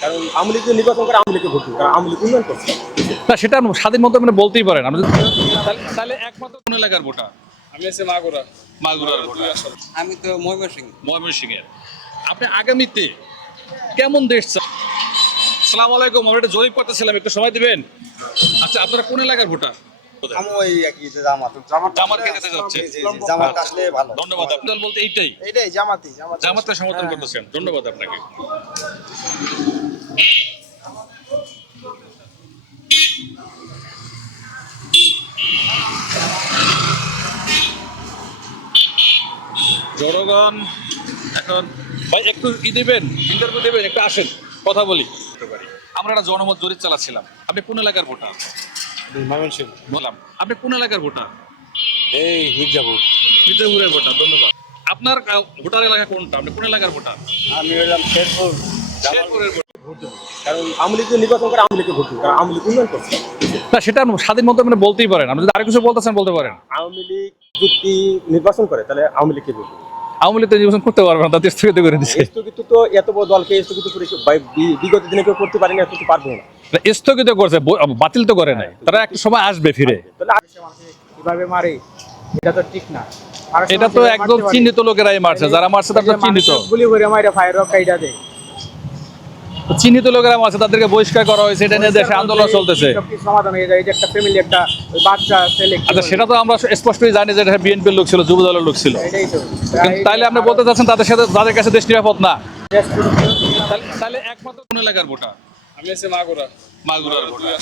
কারণ আওয়ামী লীগ যদি নির্বাচন করে আওয়ামী লীগকে ভোট দেবো কারণ আওয়ামী লীগ উন্নয়ন করছে। না সেটা স্বাধীন মতো মানে বলতেই পারেন। আমরা তাহলে- তাহলে একমাত্র কোন এলাকার ভোটার? আমি আছি মাগুরা। মাগুরার ভোটার। আমি তো ময়মনসিং ময়মনসিং এর আপনি আগামীতে কেমন দেশ চান সালাম আলাইকুম আমরা একটা জরিপ করতেছিলাম একটু সময় দিবেন? আচ্ছা আপনারা কোন এলাকার ভোটার? আমি ওই একই জামাত। জামাত জামাত কে যাচ্ছে। জি, জি, জামাত আসলে ভালো। ধন্যবাদ আপনার বলতে এইটাই। এটাই জামাতি জামাত জামাতকে সমর্থন করতেছেন। ধন্যবাদ আপনাকে। জনগণ এখন ভাই একটু ই দেবেন ইন্টারভিউ দেবেন একটু আসেন কথা বলি। আমরা একটা জনমত জরিপ চালাচ্ছিলাম। আপনি কোন এলাকার ভোটার? ময়মনসিং বললাম আপনি কোন এলাকার ভোটার? এই মির্জাপুর। মির্জাপুরের ভোটার ধন্যবাদ। আপনার ভোটার এলাকা কোনটা? আপনি কোন এলাকার ভোটার? আমি হলাম শেরপুর। শেরপুরের না সেটা স্বাধীন মতো মানে বলতেই পারেন। আপনি যদি আরেক কিছু বলতেছেন বলতে পারেন। আওয়ামী লীগ যদি নির্বাচন করে তাহলে আওয়ামী লীগকে ভোট আওয়ামী লীগ নির্বাচন করতে পারবে না তাতে স্থগিত করে দিচ্ছে স্থগিত তো এত বড় দলকে স্থগিত করে বিগত দিনে কেউ করতে পারেনি এখন পারব না। স্থগিত করছে বাতিল তো করে নাই। তারা একটা সময় আসবে ফিরে। কীভাবে মারে এটা তো ঠিক না। আর এটা তো একদম চিহ্নিত লোকেরাই মারছে যারা মারছে তারা চিহ্নিত। গুলি করে মাইরা ফায়ার কাইটা দেয়। তো চিহ্নিত লোকেরা আছে তাদেরকে বহিষ্কার করা হয়েছে এটা নিয়ে দেশে আন্দোলন চলতেছে। সমাধান হয়ে যায় একটা ফ্যামিলি একটা বাচ্চা ছেলে আচ্ছা সেটা তো আমরা স্পষ্টই জানি যে এটা বিএনপির লোক ছিল যুব দলের লোক ছিল। তাইলে আপনি বলতে চাচ্ছেন তাদের সাথে তাদের কাছে দেশ নিরাপদ না? তাহলে- তাহলে একমাত্র কোন এলাকার ভোটার? আমি আছি মাগুরা। মাগুরার ভোটার।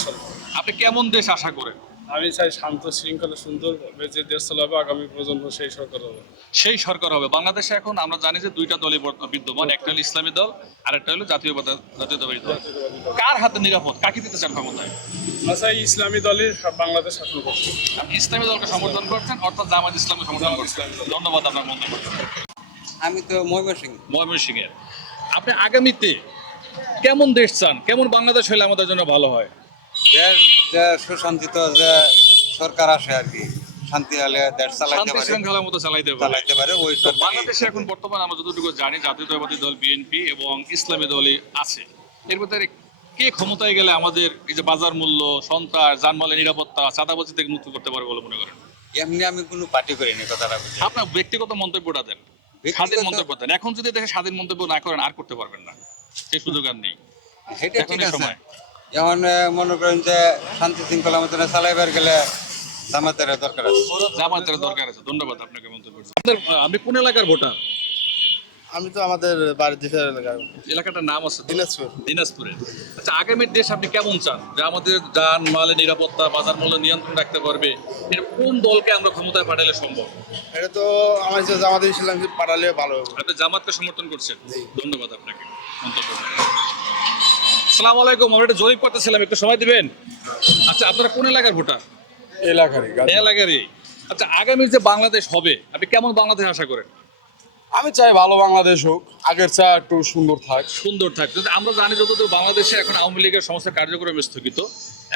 আপনি কেমন দেশ আশা করেন? আমি চাই শান্ত শৃঙ্খলা সুন্দর যে দেশ চালাবে আগামী প্রজন্ম সেই সরকার হবে। সেই সরকার হবে। বাংলাদেশে এখন আমরা জানি যে দুইটা দলই বিদ্যমান একটা হলো ইসলামী দল আর একটা হলো জাতীয় জাতীয়তাবাদী দল। কার হাতে নিরাপদ? কাকে দিতে চান ক্ষমতায়? আচ্ছা ইসলামী দলই বাংলাদেশ শাসন করছে। আপনি ইসলামী দলকে সমর্থন করছেন অর্থাৎ জামাত ইসলামকে সমর্থন করছেন। ধন্যবাদ আপনার মন্তব্য আমি তো ময়মনসিং ময়মনসিং এর আপনি আগামীতে কেমন দেশ চান? কেমন বাংলাদেশ হলে আমাদের জন্য ভালো হয়? দেশ যে সুশান্তিত যে সরকার আসে আর কি শান্তি হলে দেশ চালাইতে পারে শৃঙ্খলার মতো চালাইতে পারে। চালাইতে পারে ওই বাংলাদেশে এখন বর্তমানে আমরা যতটুকু জানি জাতীয়তাবাদী দল বিএনপি এবং ইসলামী দলই আছে। এর ভিতরে কে ক্ষমতায় গেলে আমাদের এই যে বাজার মূল্য সন্ত্রাস যানবাহনের নিরাপত্তা চাঁদাবাজি থেকে মুক্ত করতে পারবে বলে মনে করেন? এমনি আমি কোনো পার্টি করিনি কথাটা বুঝে আপনার ব্যক্তিগত মন্তব্যটা দেন স্বাধীন মন্তব্য দেন। এখন যদি দেখে স্বাধীন মন্তব্য না করেন আর করতে পারবেন না। সেই সুযোগ আর নেই। সেটা ঠিক আছে। সময়। যেমন মনে করেন যে শান্তি শৃঙ্খলা মতন চালাইবার গেলে জামাতের দরকার আছে। জামাতের দরকার আছে। ধন্যবাদ আপনাকে মন্তব্য। আপনার আপনি কোন এলাকার ভোটার? আমি তো আমাদের বাড়ির দিকের এলাকায় এলাকাটার নাম আছে দিনাজপুর। দিনাজপুরে। আচ্ছা আগামীর দেশ আপনি কেমন চান? যে আমাদের যান মালের নিরাপত্তা বাজার মূল্য নিয়ন্ত্রণ রাখতে পারবে এটা কোন দলকে আমরা ক্ষমতায় পাঠালে সম্ভব? এটা তো আমার যে জামাত ইসলাম পাঠালে ভালো হবে। আপনি জামাতকে সমর্থন করছেন? ধন্যবাদ আপনাকে মন্তব্য সালাম আলাইকুম আমরা একটা জরিপ করতেছিলাম একটু সময় দিবেন? আচ্ছা আপনারা কোন এলাকার ভোটার? এলাকারই এলাকারই। আচ্ছা আগামীর যে বাংলাদেশ হবে আপনি কেমন বাংলাদেশ আশা করেন? আমি চাই ভালো বাংলাদেশ হোক আগের চা একটু সুন্দর থাক। সুন্দর কিন্তু আমরা জানি যতদূর বাংলাদেশে এখন আওয়ামী লীগের সমস্ত কার্যক্রম স্থগিত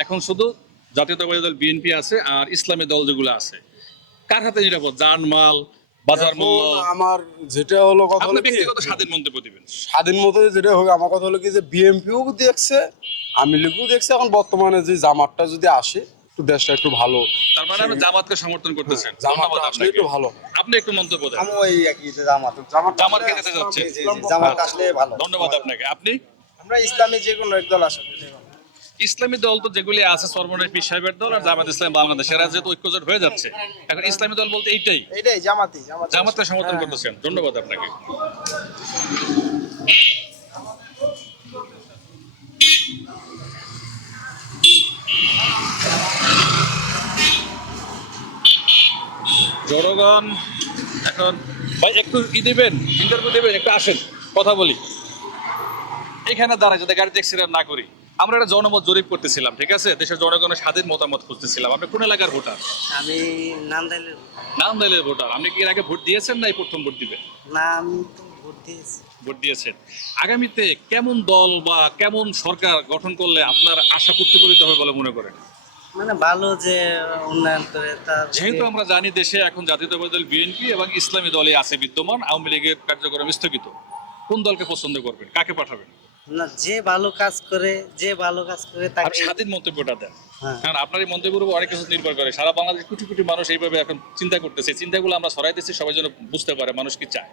এখন শুধু জাতীয়তাবাদী দল বিএনপি আছে আর ইসলামী দল যেগুলো আছে কার হাতে নিরাপদ? জানমাল বাজার মূল্য। আমার যেটা হলো কথা আপনি ব্যক্তিগত স্বাধীন মন্তব্য দিবেন। স্বাধীন মতো যেটা হোক আমার কথা হলো কি যে বিএমপিও দেখছে আমি লিগও দেখছে এখন বর্তমানে যে জামাতটা যদি আসে একটু দেশটা একটু ভালো। তার মানে আপনি জামাতকে সমর্থন করতেছেন। জামাতটা ধন্যবাদ আসলে একটু ভালো। আপনি একটু মন্তব্য দেন। আমি ওই একই যে জামাত। জামাত জামাত কে যাচ্ছে? জামাত আসলে ভালো। ধন্যবাদ আপনাকে। আপনি? আমরা ইসলামী যে কোনো এক দল ইসলামী দল তো যেগুলি আছে সর্বনয় পীর সাহেবের দল আর জামাত ইসলাম বাংলাদেশ এরা যেহেতু ঐক্যজোট হয়ে যাচ্ছে। এখন ইসলামী দল বলতে এইটাই। এটাই জামাতি জামাতি। জামাতকে সমর্থন করতেছেন। ধন্যবাদ আপনাকে। জনগণ এখন ভাই একটু ই দেবেন ইন্টারভিউ দেবেন একটু আসেন কথা বলি। এখানে দাঁড়ায় যাতে গাড়ি অ্যাক্সিডেন্ট না করি। আমরা একটা জনমত জরিপ করতেছিলাম ঠিক আছে? দেশের জনগণের স্বাধীন মতামত খুঁজতেছিলাম। আপনি কোন এলাকার ভোটার? আমি নান্দাইলের ভোটার। আপনি কি এর আগে ভোট দিয়েছেন না এই প্রথম ভোট দিবেন না আমি ভোট দিয়েছি। ভোট দিয়েছেন। আগামীতে কেমন দল বা কেমন সরকার গঠন করলে আপনার আশা পূর্ণ হবে বলে মনে করেন? মানে ভালো যে উন্নয়ন করে তার যেহেতু আমরা জানি দেশে এখন জাতীয়তাবাদী দল বিএনপি এবং ইসলামী দলই আছে বিদ্যমান আওয়ামী লীগের কার্যক্রম স্থগিত। কোন দলকে পছন্দ করবেন? কাকে পাঠাবেন? না যে ভালো কাজ করে যে ভালো কাজ করে তাকে স্বাধীন মন্তব্যটা দেন। হ্যাঁ। কারণ আপনার এই মন্তব্যের উপর অনেক কিছু নির্ভর করে। সারা বাংলাদেশ কোটি কোটি মানুষ এইভাবে এখন চিন্তা করতেছে। চিন্তাগুলো আমরা সরাইতেছি সবাই যেন বুঝতে পারে মানুষ কি চায়।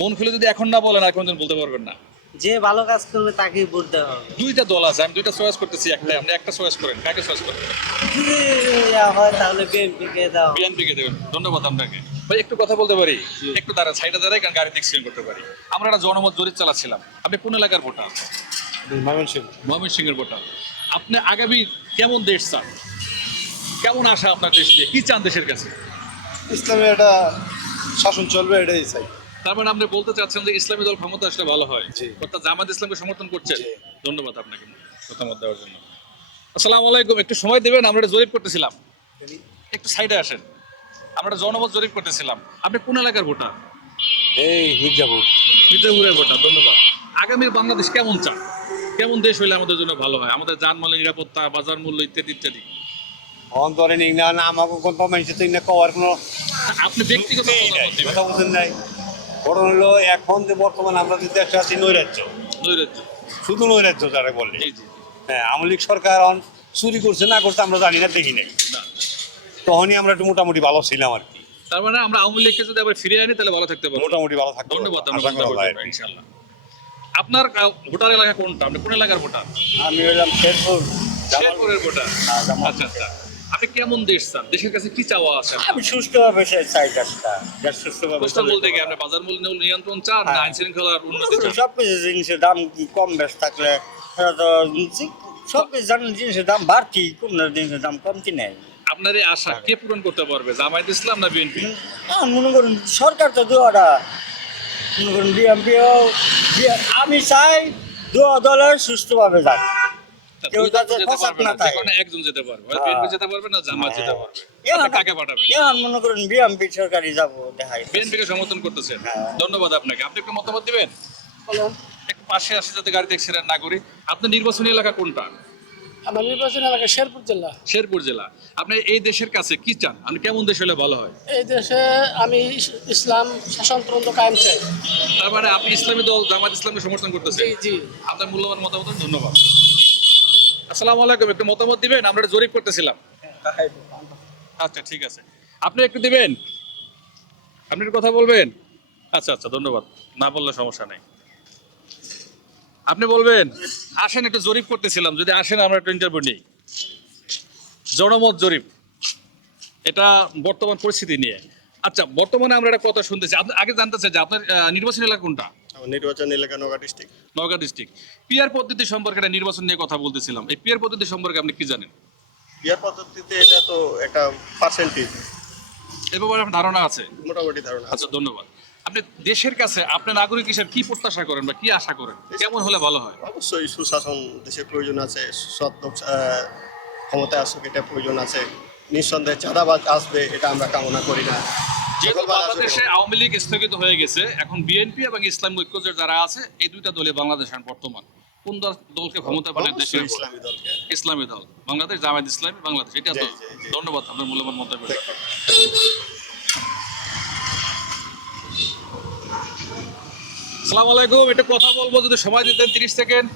মন খুলে যদি এখন না বলেন আর কোনদিন বলতে পারবেন না। যে ভালো কাজ করবে তাকেই ভোট দেওয়া হবে। দুইটা দল আছে আমি দুইটা চয়েস করতেছি একটা আপনি একটা চয়েস করেন। কাকে চয়েস করেন? যদি হয় তাহলে বিএনপি কে দেওয়া বিএনপি কে দেবেন। ধন্যবাদ আপনাকে। ভাই একটু কথা বলতে পারি? একটু দাঁড়া সাইডে দাঁড়াই কারণ গাড়ি এক্সিডেন্ট করতে পারি। আমরা একটা জনমত জরিপ চালাচ্ছিলাম। আপনি কোন এলাকার ভোটার? ময়মন সিংহের ভোটার। আপনি আগামী কেমন দেশ চান? কেমন আশা আপনার দেশ নিয়ে? কি চান দেশের কাছে? ইসলামে একটা শাসন চলবে এটাই চাই। তার মানে আপনি বলতে চাচ্ছেন যে ইসলামী দল ক্ষমতা আসলে ভালো হয়। অর্থাৎ জামাত ইসলামকে সমর্থন করছেন। ধন্যবাদ আপনাকে মতামত দেওয়ার জন্য। আসসালামু আলাইকুম একটু সময় দেবেন আমরা জরিপ করতেছিলাম। একটু সাইডে আসেন। আমরা একটা জনমত জরিপ করতেছিলাম। আপনি কোন এলাকার ভোটার? এই মির্জাপুর। মির্জাপুরের ভোটার ধন্যবাদ। আগামীর বাংলাদেশ কেমন চান? কেমন দেশ হইলে আমাদের জন্য ভালো হয়? আমাদের যানমালের নিরাপত্তা বাজার মূল্য ইত্যাদি ইত্যাদি। অন্তরে না না আমাকে কোন মানুষ তো না কওয়ার কোনো আপনি ব্যক্তিগত কথা বুঝেন নাই। হলো এখন যে বর্তমান আমরা যে দেশে আছি নৈরাজ্য। নৈরাজ্য। শুধু নৈরাজ্য যারা বললে হ্যাঁ আওয়ামী সরকার চুরি করছে না করছে আমরা জানি না দেখি নাই। না। তখনই আমরা একটু মোটামুটি ভালো ছিলাম আর কি। তার মানে আমরা আওয়ামী লীগকে যদি আবার ফিরে আনি তাহলে ভালো থাকতে পারব। মোটামুটি ভালো থাকতে ধন্যবাদ। ইনশাল্লাহ আপনার ভোটার এলাকা কোনটা? আপনি কোন এলাকার ভোটার? আমি হইলাম শেরপুর। শেরপুরের ভোটার। আচ্ছা আচ্ছা। আপনি কেমন দেশ চান? দেশের কাছে কি চাওয়া আছে? আমি সুস্থভাবে চাই কাজটা দেশ সুস্থভাবে প্রশ্ন বলতে কি আপনি বাজার মূল্য নিয়ন্ত্রণ চান না আইন শৃঙ্খলার উন্নতি চান? সব কিছু জিনিসের দাম কম বেশ থাকলে? সেটা তো সব কিছু জানেন জিনিসের দাম বাড়তি কম না জিনিসের দাম কমতি নেই। আপনার এই আশা কে পূরণ করতে পারবে? জামায়াত ইসলাম না বিএনপি? মনে করুন সরকার তো দুয়াটা। মনে করুন বিএমপিও আমি চাই দু দলের সুস্থভাবে যাক। কেউ যাতে ফসাদ না না থাকে। একজন যেতে পারবে। হয় হ্যাঁ। বিএনপি যেতে পারবে না জামাত যেতে পারবে। কাকে এখন মনে করুন সরকারি যাব দেখাই। বিএনপি সমর্থন করতেছেন। হ্যাঁ। ধন্যবাদ আপনাকে। আপনি একটু মতামত দিবেন? একটু পাশে আসে যাতে গাড়িতে অ্যাক্সিডেন্ট না করি আপনার নির্বাচনী এলাকা কোনটা? আমার নির্বাচন এলাকা শেরপুর জেলা। শেরপুর জেলা। আপনি এই দেশের কাছে কি চান? আপনি কেমন দেশ হলে ভালো হয়? এই দেশে আমি ইসলাম শাসনতন্ত্র কায়েম চাই। তার মানে আপনি ইসলামী দল জামাত ইসলামকে সমর্থন করতেছেন? জি জি। আপনার মূল্যবান মতামত ধন্যবাদ। আসসালামু আলাইকুম একটু মতামত দিবেন? আমরা একটা জরিপ করতেছিলাম। আচ্ছা ঠিক আছে। আপনি একটু দিবেন? আপনি একটু কথা বলবেন? আচ্ছা আচ্ছা ধন্যবাদ। না বললে সমস্যা নেই। আপনি বলবেন? আসেন একটু জরিপ করতেছিলাম। যদি আসেন আমরা একটু ইন্টারভিউ নিই। জনমত জরিপ। এটা বর্তমান পরিস্থিতি নিয়ে। আচ্ছা বর্তমানে আমরা একটা কথা শুনতেছি। আপনি আগে জানতে চাই যে আপনার নির্বাচনী এলাকা কোনটা? নির্বাচন এলাকা Naga district. Naogaon district. Peer পদ্ধতি সম্পর্কে একটা নির্বাচন নিয়ে কথা বলতেছিলাম। এই পিয়ার পদ্ধতি সম্পর্কে আপনি কি জানেন? বিয়ার পদ্ধতিতে এটা তো একটা পার্সেন্টেজ এ ব্যাপারে আপনার ধারণা আছে? মোটামুটি ধারণা আচ্ছা ধন্যবাদ। আপনি দেশের কাছে আপনার নাগরিক হিসেবে কি প্রত্যাশা করেন বা কি আশা করেন? কেমন হলে ভালো হয়? অবশ্যই সুশাসন দেশের প্রয়োজন আছে সৎ ক্ষমতায় আসুক এটা প্রয়োজন আছে। নিঃসন্দেহে চাঁদাবাজ আসবে এটা আমরা কামনা করি না। যেহেতু বাংলাদেশে আওয়ামী লীগ স্থগিত হয়ে গেছে এখন বিএনপি এবং ইসলাম ঐক্যজোট যারা আছে এই দুইটা দলে বাংলাদেশ বর্তমান। কোন দল- দলকে ক্ষমতা পানে দেশের ইসলামী দলকে। ইসলামী দল। বাংলাদেশ জামায়াত ইসলামী বাংলাদেশ এটা জি। ধন্যবাদ আপনার মূল্যবান মন্তব্য সালাম আলাইকুম একটু কথা বলব যদি সময় দিতেন তিরিশ সেকেন্ড।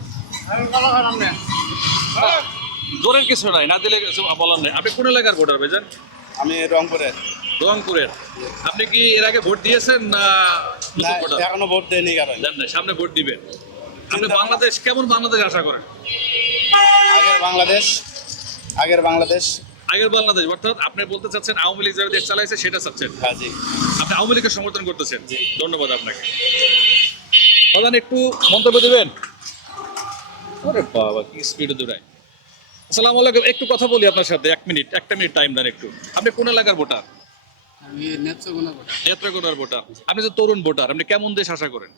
জোরের কিছু নাই না দিলে কিছু বলার নেই। আপনি কোন এলাকার ভোটার ভাইজান? আমি রংপুরের। রংপুরের। আপনি কি এর আগে ভোট দিয়েছেন না এখনও ভোট দেয়নি কারণ। সামনে ভোট দিবেন। আপনি বাংলাদেশ কেমন বাংলাদেশ আশা করেন? আগের বাংলাদেশ আগের বাংলাদেশ। আগের বাংলাদেশ অর্থাৎ আপনি বলতে চাচ্ছেন আওয়ামী লীগ যারা দেশ চালাইছে সেটা চাচ্ছেন। হ্যাঁ জি। আপনি আওয়ামী লীগের সমর্থন করতেছেন। ধন্যবাদ আপনাকে। প্রধান একটু মন্তব্য দেবেন? আরে বাবা কি স্পিডে দৌড়ায়। আসসালামু আলাইকুম একটু কথা বলি আপনার সাথে এক মিনিট একটা মিনিট টাইম দেন একটু। আপনি কোন এলাকার ভোটার? আমি নেত্রকোনা ভোটার। নেত্রকোনার ভোটার। আপনি যে তরুণ ভোটার আপনি কেমন দেশ আশা করেন?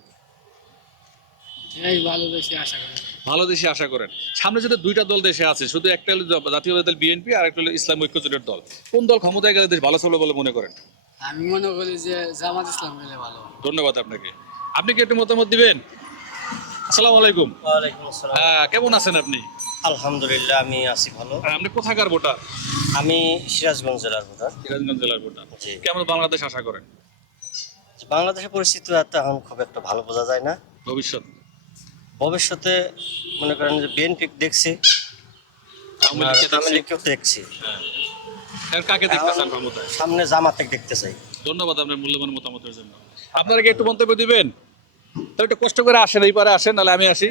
এই ভালো আশা দেশে আশা করেন। সামনে যদি দুইটা দল দেশে আছে শুধু একটা হলো জাতীয় দল বিএনপি আর একটা হলো ইসলাম ঐক্যজোটের দল কোন দল ক্ষমতায় গেলে দেশ ভালো চলবে বলে মনে করেন? আমি মনে করি যে জামাত ইসলাম গেলে ভালো ধন্যবাদ আপনাকে। আপনি কি একটু মতামত দিবেন? আসসালামু আলাইকুম। ওয়ালাইকুম আসসালাম। হ্যাঁ, কেমন আছেন আপনি? আলহামদুলিল্লাহ আমি আছি ভালো। আপনি কোথাকার ভোটার? আমি সিরাজগঞ্জ জেলার ভোটার। সিরাজগঞ্জ জেলার ভোটার। কেমন বাংলাদেশ আশা করেন? বাংলাদেশের পরিস্থিতি এত এখন খুব একটা ভালো বোঝা যায় না। ভবিষ্যৎ? ভবিষ্যতে মনে করেন যে বিএনপি দেখছি আওয়ামী দেখছি। লীগকেও কাকে দেখতে চান ক্ষমতায় সামনে জামাতে দেখতে চাই। ধন্যবাদ আপনার মূল্যবান মতামতের জন্য। আপনারা কি একটু মন্তব্য দিবেন? তাহলে একটু কষ্ট করে আসেন এই পারে আসেন নাহলে আমি আসি।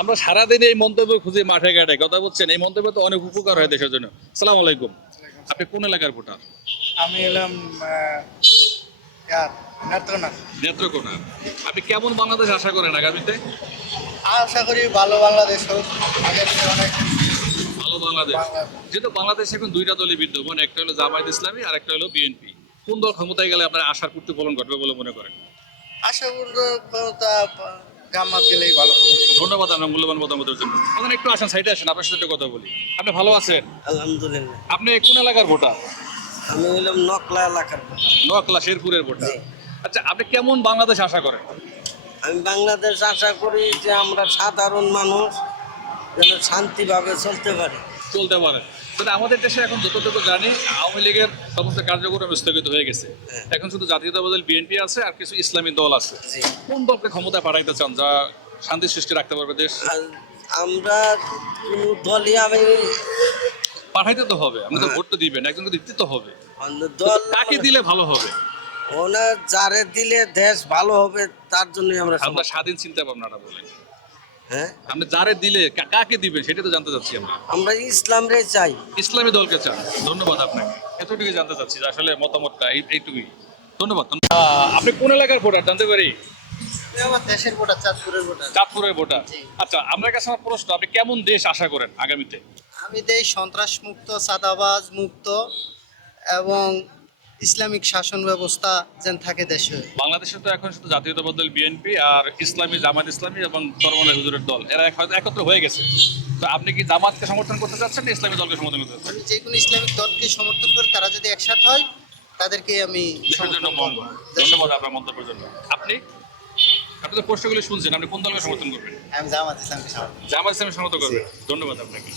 আমরা সারাদিন এই মন্তব্য খুঁজে মাঠে ঘাটে কথা বলছেন। এই মন্তব্য তো অনেক উপকার হয় দেশের জন্য। সালাম আলাইকুম। আপনি কোন এলাকার ভোটার? আমি এলাম নেত্রকোনা। আপনি কেমন বাংলাদেশ আশা করেন আগামীতে? আশা করি ভালো বাংলাদেশ হোক। অনেক বাংলাদেশ। যেহেতু বাংলাদেশ এখন দুইটা দলই বিদ্যমান একটা হলো জামায়াত ইসলামী আর একটা হলো বিএনপি। কোন দল ক্ষমতায় গেলে আপনার আশার প্রতিফলন ঘটবে বলে মনে করেন? আশা করব জামাত গেলেই ভালো। ধন্যবাদ আপনার মূল্যবান মতামতের জন্য। ওখানে একটু আসেন সাইডে আসেন আপনার সাথে কথা বলি। আপনি ভালো আছেন? আলহামদুলিল্লাহ। আপনি কোন এলাকার ভোটার? আমি নকলা এলাকার শেরপুরের ভোটার। আচ্ছা আপনি কেমন বাংলাদেশ আশা করেন? আমি বাংলাদেশ আশা করি যে আমরা সাধারণ মানুষ যেন শান্তিভাবে চলতে পারি। চলতে পারে। তবে আমাদের দেশে এখন যতটুকু জানি আওয়ামী লীগের সমস্ত কার্যক্রম স্থগিত হয়ে গেছে। এখন শুধু জাতীয়তাবাদী দল বিএনপি আছে আর কিছু ইসলামী দল আছে। কোন দলকে ক্ষমতা পাঠাইতে চান যা শান্তি সৃষ্টি রাখতে পারবে দেশ? আমরা কোনো দলই আমি পাঠাইতে তো হবে। আমাদের ভোট তো দিবেন একজনকে দিতে তো হবে। দল কাকে দিলে ভালো হবে? ওনার যারে দিলে দেশ ভালো হবে তার জন্যই আমরা আমরা স্বাধীন চিন্তা ভাবনাটা বলেন হ্যাঁ? আপনি যারে দিলে কা- কাকে দিবেন সেটা তো জানতে চাচ্ছি আমরা। আমরা ইসলাম রে চাই। ইসলামী দলকে চান। ধন্যবাদ আপনাকে। এতটুকু জানতে চাচ্ছি যে আসলে মতামতটা এই- এইটুকুই। ধন্যবাদ আহ, আপনি কোন এলাকার ভোটার জানতে পারি? আমার দেশের ভোটার চাঁদপুরের ভোটার। চাঁদপুরের ভোটার। আচ্ছা আপনার কাছে আমার প্রশ্ন আপনি কেমন দেশ আশা করেন আগামীতে? আমি দেশ সন্ত্রাস মুক্ত চাঁদাবাজ মুক্ত এবং ইসলামিক শাসন ব্যবস্থা যেন থাকে দেশে। বাংলাদেশে তো এখন শুধু জাতীয়তাবাদ দল বিএনপি আর ইসলামী জামাত ইসলামী এবং তরমলাই হুজুরের দল। এরা হয়তো একত্র হয়ে গেছে। তো আপনি কি জামাতকে সমর্থন করতে চাচ্ছেন না ইসলামী দলকে সমর্থন করতে চাচ্ছেন? যে কোনো ইসলামিক দলকে সমর্থন করে তারা যদি একসাথে হয় তাদেরকে আমি ধন্যবাদ। আপনার মন্তব্যের জন্য। আপনি? আপনি তো প্রশ্নগুলি শুনছেন আপনি কোন দলকে সমর্থন করবেন? আমি জামাত ইসলামকে সমর্থন জামাত ইসলামী সমর্থন করবেন। ধন্যবাদ আপনাকে।